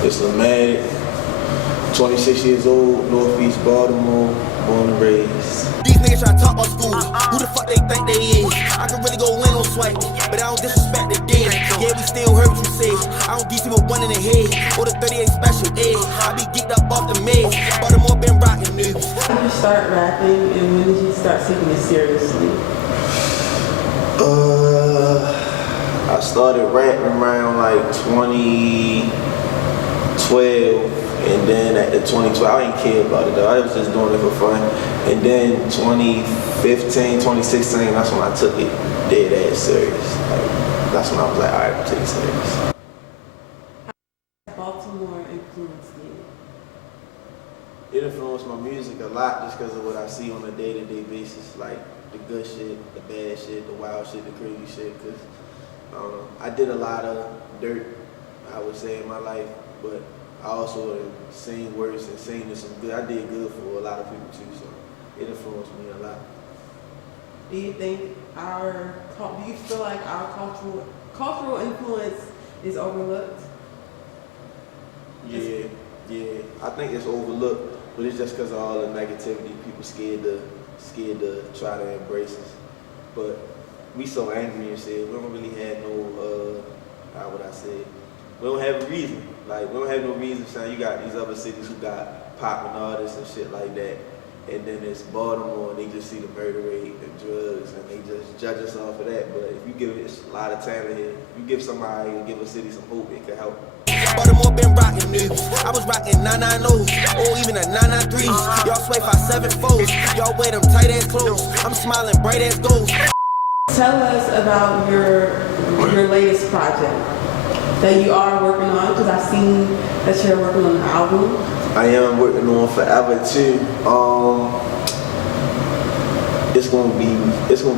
It's Matic, 26 years old, Northeast Baltimore, born and raised. These niggas try to talk about school. Who the fuck they think they is? I can really go in on swipe, but I don't disrespect the dead. Yeah, we still heard what you say. I don't DC with one in the head or the 38 special ed. I be geeked up off the meds. Baltimore been rocking news. When did you start rapping and when did you start taking it seriously? I started rapping around like 2012, and then at the 2012, I didn't care about it though. I was just doing it for fun. And then 2015, 2016, that's when I took it dead ass serious. Like, that's when I was like, all right, I'm taking it serious. How has Baltimore influenced you? It influenced my music a lot just because of what I see on a day-to-day basis, like the good shit, the bad shit, the wild shit, the crazy shit. Cause I did a lot of dirt, I would say, in my life, but I also sing worse and sing some good. I did good for a lot of people too, so it influenced me a lot. Do you think do you feel like our cultural influence is overlooked? Yeah, I think it's overlooked, but it's just because of all the negativity. People scared to try to embrace us. But we so angry and shit. We don't really have no, how would I say it? We don't have a reason. Like, we don't have no reason, son. You got these other cities who got popping artists and shit like that. And then it's Baltimore and they just see the murder rate and drugs and they just judge us off of that. But if you give it a lot of talent here, you give somebody and give a city some hope, it could help. Baltimore been rocking news. I was rocking 990s or even a 993s. Y'all sway 574s. Y'all wear them tight ass clothes. I'm smiling bright ass goals. Tell us about your latest project that you are working on, because I've seen that you're working on an album. I am working on Forever too. It's gonna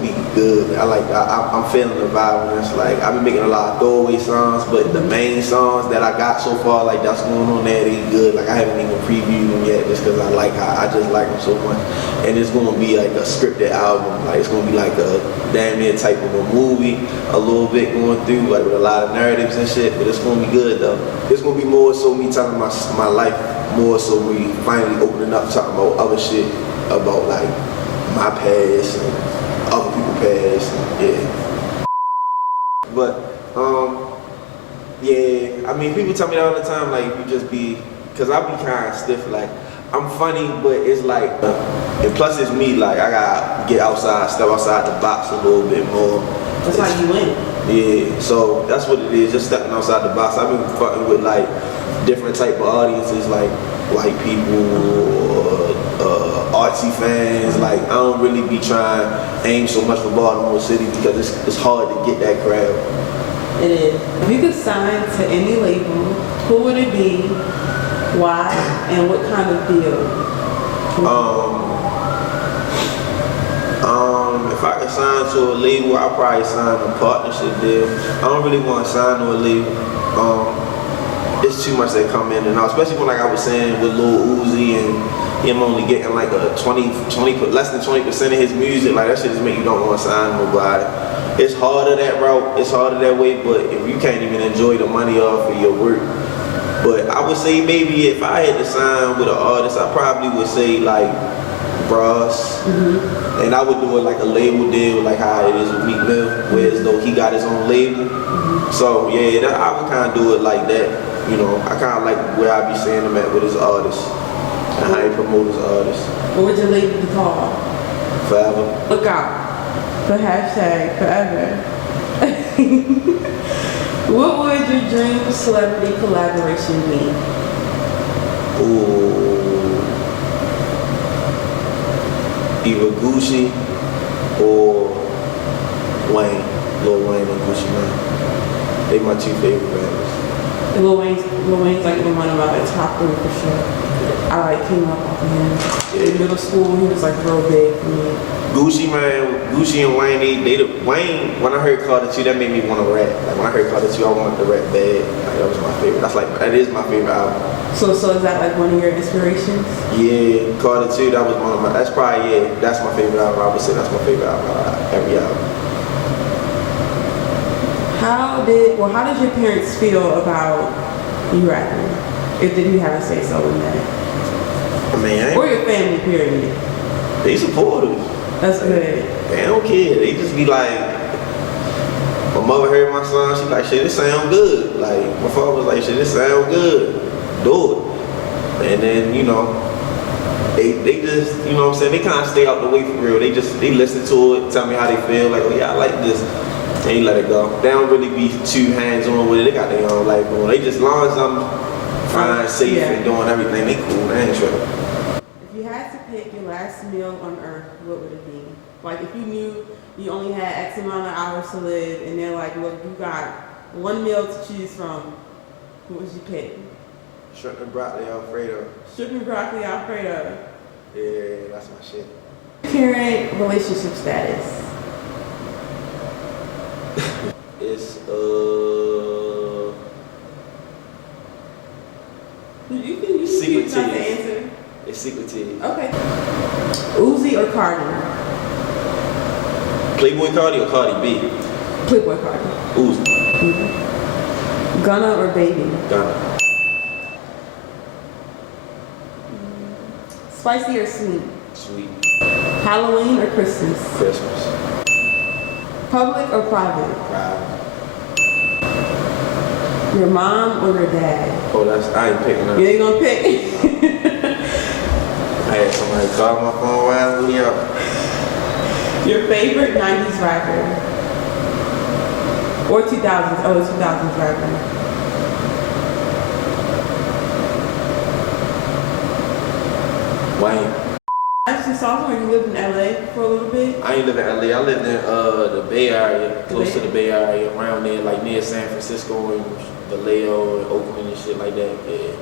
be good. I'm feeling the vibe, and it's like I've been making a lot of throwaway songs, but the main songs that I got so far, like that's going on there, they good. Like I haven't even previewed them yet, just because I just like them so much. And it's gonna be like a scripted album. Like it's gonna be like a damn near type of a movie, a little bit going through, like with a lot of narratives and shit. But it's gonna be good though. It's gonna be more so me telling my life, more so we finally opening up, talking about other shit, about like my past and other people's past, and yeah. But yeah, I mean, people tell me that all the time, like you just be, cause I be kind of stiff, like I'm funny, but it's like, and plus it's me, like I gotta get outside, step outside the box a little bit more. That's how you win. Yeah, so that's what it is, just stepping outside the box. I've been fucking with like different type of audiences, like white people, artsy fans. Like I don't really be trying to aim so much for Baltimore City because it's hard to get that crowd. It is. If you could sign to any label, who would it be, why, and what kind of deal? If I could sign to a label, I'd probably sign a partnership deal. I don't really want to sign to a label. It's too much that come in and out, especially when, like I was saying, with Lil Uzi and him only getting like a less than 20% of his music. Like that shit just make you don't want to sign nobody. It's harder that route, it's harder that way, but if you can't even enjoy the money off of your work. But I would say maybe if I had to sign with an artist, I probably would say like Ross, and I would do it like a label deal, like how it is with Meek Mill, whereas though he got his own label. So yeah, I would kind of do it like that. You know, I kind of like where I be seeing him at with his artists and how he promote his artists. What would your label be called? Forever. Look out for hashtag forever. What would your dream celebrity collaboration be? Ooh. Either Gucci or Wayne. Lil Wayne and Gucci Mane. They my two favorite rappers. Lil Wayne's like one of my top three for sure. I like came up off of him. Yeah. In middle school, he was like real big for me. Gucci and Wayne, Wayne, when I heard Carter 2, that made me want to rap. Like when I heard Carter 2, I wanted to rap bad. Like that was my favorite. That is my favorite album. So is that like one of your inspirations? Yeah, Carter 2, that was one of my, that's my favorite album. I would say that's my favorite album, every album. How did your parents feel about you rapping? If did you have a say so in that? I mean, Or your family, period. they supportive. That's good. They don't care. They just be like, my mother heard my son, she like, shit, this sound good. Like, my father was like, shit, this sound good. Do it. And then, you know, they just, you know what I'm saying, they kind of stay out the way for real. They listen to it, tell me how they feel, like, oh yeah, I like this. And you let it go. They don't really be too hands-on with it. They got their own life going. They just, as long as I'm fine, safe, and doing everything, they cool. They ain't tripping. If you had to pick your last meal on earth, what would it be? Like if you knew you only had X amount of hours to live and they're like, look, you got one meal to choose from, what would you pick? Shrimp and broccoli Alfredo. Shrimp and broccoli Alfredo. Yeah, that's my shit. Current relationship status. It's You can secret choose not to titties. answer. It's secret titties. Okay. Uzi or Cardi? Playboy Cardi or Cardi B? Playboy Cardi. Uzi. Gunna or Baby? Ghana. Spicy or sweet? Sweet. Halloween or Christmas? Christmas. Public or private? Pride. Your mom or your dad? Oh, I ain't picking up. You ain't gonna pick? I had somebody call my phone while me up. Your favorite 90s rapper? Or 2000s? Oh, 2000s rapper. Wayne. Actually, sophomore, you lived in LA for a little bit? I ain't live in LA. I lived in the Bay Area, close to the Bay Area, around there, like near San Francisco and Vallejo and Oakland and shit like that. Yeah.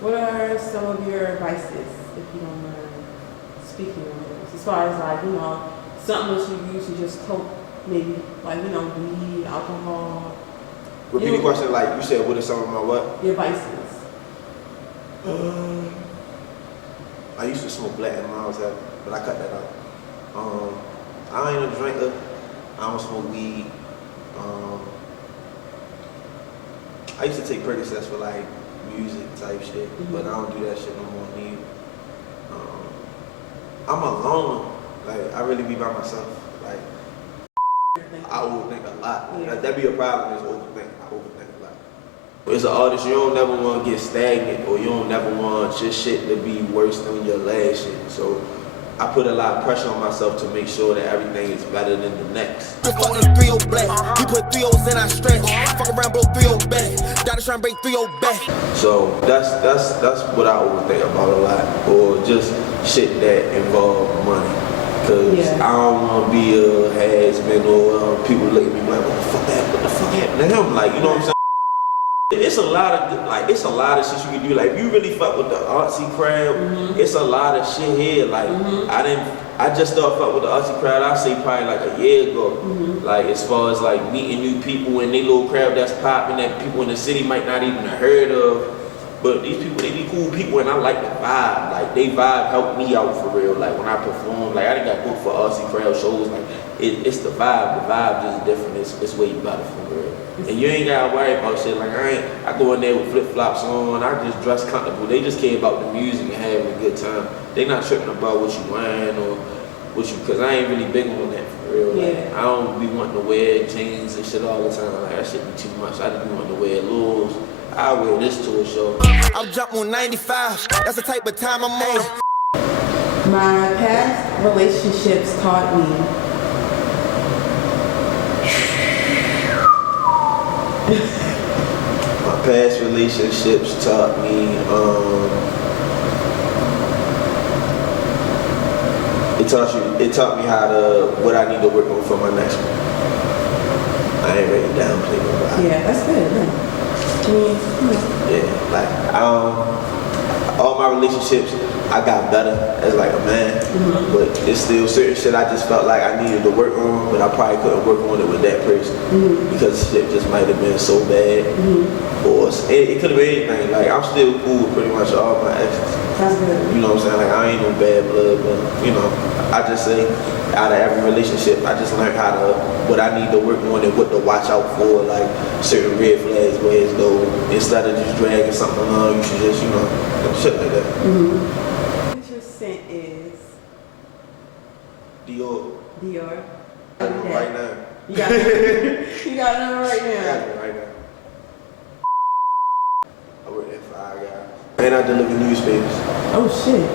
What are some of your advices, if you don't mind speaking on those? As far as like, you know, something that you use to just cope, maybe like, you know, weed, alcohol. Repeat the question, like you said, what are some of my what? Your vices. I used to smoke black and miles, but I cut that out. I ain't a drinker. I don't smoke weed. I used to take Percocets for like music type shit, but I don't do that shit no more neither. I'm a loner. Like I really be by myself. Like I overthink a lot. Yeah. That be a problem is overthink. I overthink a lot. As an artist, you don't never want to get stagnant, or you don't never want your shit to be worse than your last shit. So I put a lot of pressure on myself to make sure that everything is better than the next. We fuck with 3 black. We put 3 O's in our stretch. Fuck around, broke 3 back. Gotta try and break 3 back. So that's what I overthink about a lot, or just shit that involve money. Cause I don't want to be a has-been or people look at me like, what the fuck happened to him? Like, you know what I'm saying? It's a lot of shit you can do. Like, if you really fuck with the artsy crowd, it's a lot of shit here. Like, I just started fuck with the artsy crowd, I say probably like a year ago. Like, as far as like meeting new people and they little crowd that's popping that people in the city might not even have heard of. But these people, they be cool people, and I like the vibe. Like, they vibe help me out for real. Like, when I perform, like, I done got booked for artsy crowd shows. Like, it's the vibe. The vibe just different. It's way better for real. And you ain't gotta worry about shit. Like, I go in there with flip-flops on. I just dress comfortable. They just care about the music and having a good time. They not tripping about what you wearing or what you, cause I ain't really big on that for real. Like, I don't be wanting to wear jeans and shit all the time. Like, that shit be too much. I just be wanting to wear Lulz. I wear this to a show. I'll jump on 95. That's the type of time I'm on. My past relationships taught me My past relationships taught me, it taught me what I need to work on for my next one. I ain't ready to downplay nobody. Yeah, that's good. Yeah, like all my relationships, I got better as like a man, but it's still certain shit I just felt like I needed to work on, but I probably couldn't work on it with that person because shit just might have been so bad, or it could have been anything. Like, I'm still cool with pretty much all my exes. That's good. You know what I'm saying? Like, I ain't no bad blood, but you know, I just say out of every relationship. I just learned what I need to work on and what to watch out for, like certain red flags, ways go. Instead of just dragging something along, you should just, shit like that. What your scent is? Dior. Dior. Right now. You got it. You got it right I now. got it right now. I work at Five Guys. And I deliver newspapers. Oh shit.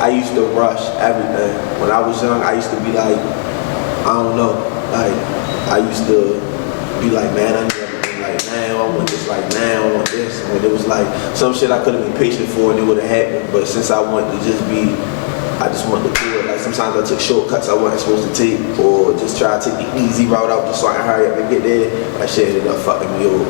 I used to rush everything. When I was young, I used to be like, I don't know. Like, I used to be like, man, I need everything like now. I want this like now. I want this. And it was like some shit I could have been patient for and it would have happened. But since I wanted to I just wanted to do it. Like sometimes I took shortcuts I wasn't supposed to take, or just try to take the easy route out just so I can hurry up and get there. That shit ended up fucking me over.